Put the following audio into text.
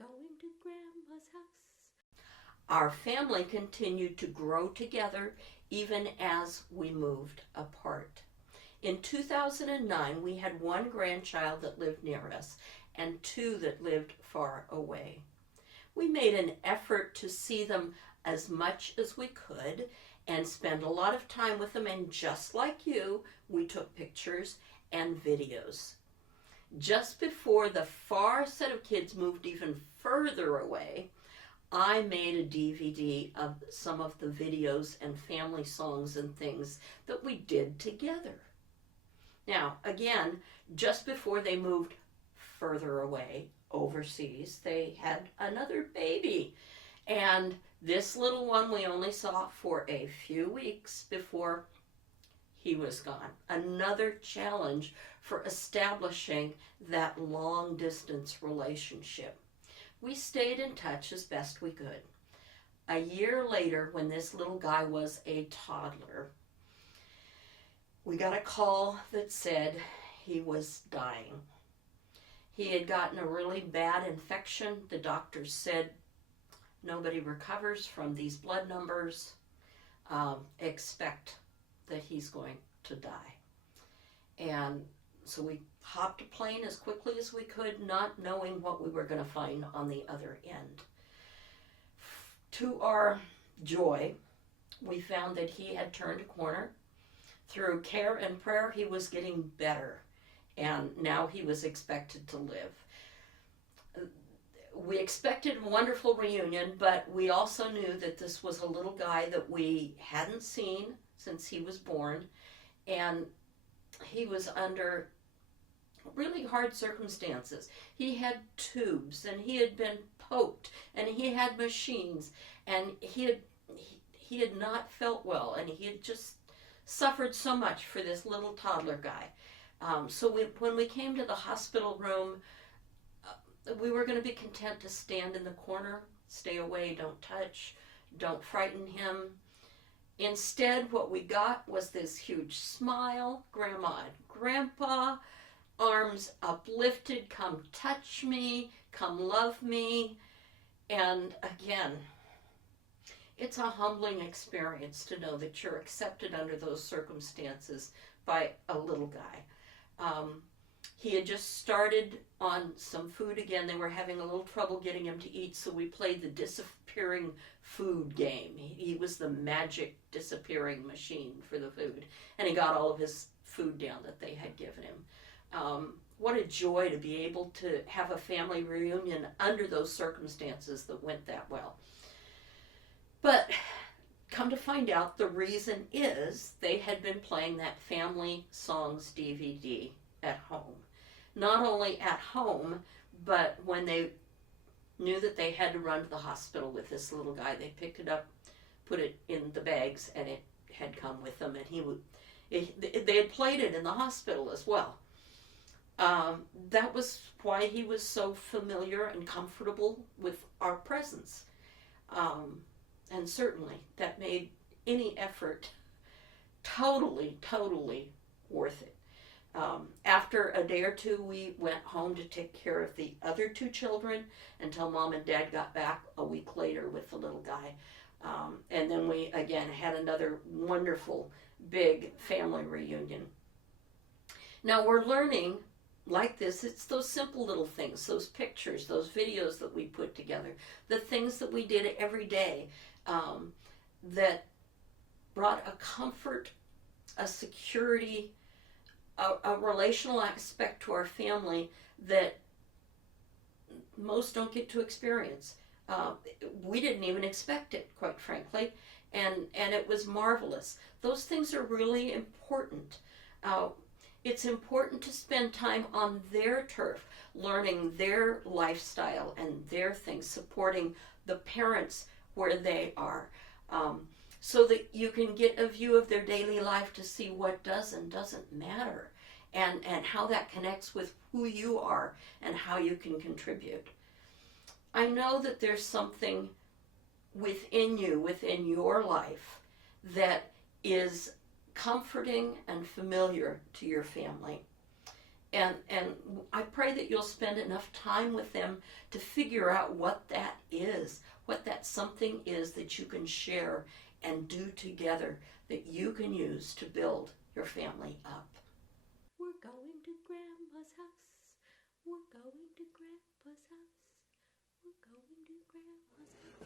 going to Grandma's house. Our family continued to grow together even as we moved apart. In 2009, we had one grandchild that lived near us and two that lived far away. We made an effort to see them as much as we could and spend a lot of time with them, and just like you, we took pictures and videos. Just before the far set of kids moved even further away, I made a DVD of some of the videos and family songs and things that we did together. Now, again, just before they moved further away, overseas, they had another baby. And this little one we only saw for a few weeks before he was gone. Another challenge for establishing that long distance relationship. We stayed in touch as best we could. A year later, when this little guy was a toddler, we got a call that said he was dying. He had gotten a really bad infection. The doctors said nobody recovers from these blood numbers. Expect that he's going to die. And so we hopped a plane as quickly as we could, not knowing what we were going to find on the other end. To our joy, we found that he had turned a corner. Through care and prayer, he was getting better, and now he was expected to live. We expected a wonderful reunion, but we also knew that this was a little guy that we hadn't seen since he was born, and he was under really hard circumstances. He had tubes, and he had been poked, and he had machines, and he had not felt well, and he had just suffered so much for this little toddler guy. So when we came to the hospital room, we were going to be content to stand in the corner, stay away, don't touch, don't frighten him. Instead, what we got was this huge smile, Grandma and Grandpa, arms uplifted, come touch me, come love me. And again, it's a humbling experience to know that you're accepted under those circumstances by a little guy. He had just started on some food again. They were having a little trouble getting him to eat, so we played the disappearing food game. He was the magic disappearing machine for the food, and he got all of his food down that they had given him. What a joy to be able to have a family reunion under those circumstances that went that well. But come to find out, the reason is they had been playing that family songs DVD at home. Not only at home, but when they knew that they had to run to the hospital with this little guy, they picked it up, put it in the bags, and it had come with them. And they had played it in the hospital as well. That was why he was so familiar and comfortable with our presence. And certainly that made any effort totally worth it. After a day or two, we went home to take care of the other two children until Mom and Dad got back a week later with the little guy. And then we, again, had another wonderful, big family reunion. Now we're learning, like this, it's those simple little things, those pictures, those videos that we put together, the things that we did every day that brought a comfort, a security, a relational aspect to our family that most don't get to experience. We didn't even expect it, quite frankly, and it was marvelous. Those things are really important. It's important to spend time on their turf, learning their lifestyle and their things, supporting the parents where they are, so that you can get a view of their daily life to see what does and doesn't matter, and how that connects with who you are and how you can contribute. I know that there's something within you, within your life, that is comforting and familiar to your family. And I pray that you'll spend enough time with them to figure out what that is, what that something is that you can share and do together that you can use to build your family up. We're going to Grandma's house. We're going to Grandpa's house. We're going to Grandma's house.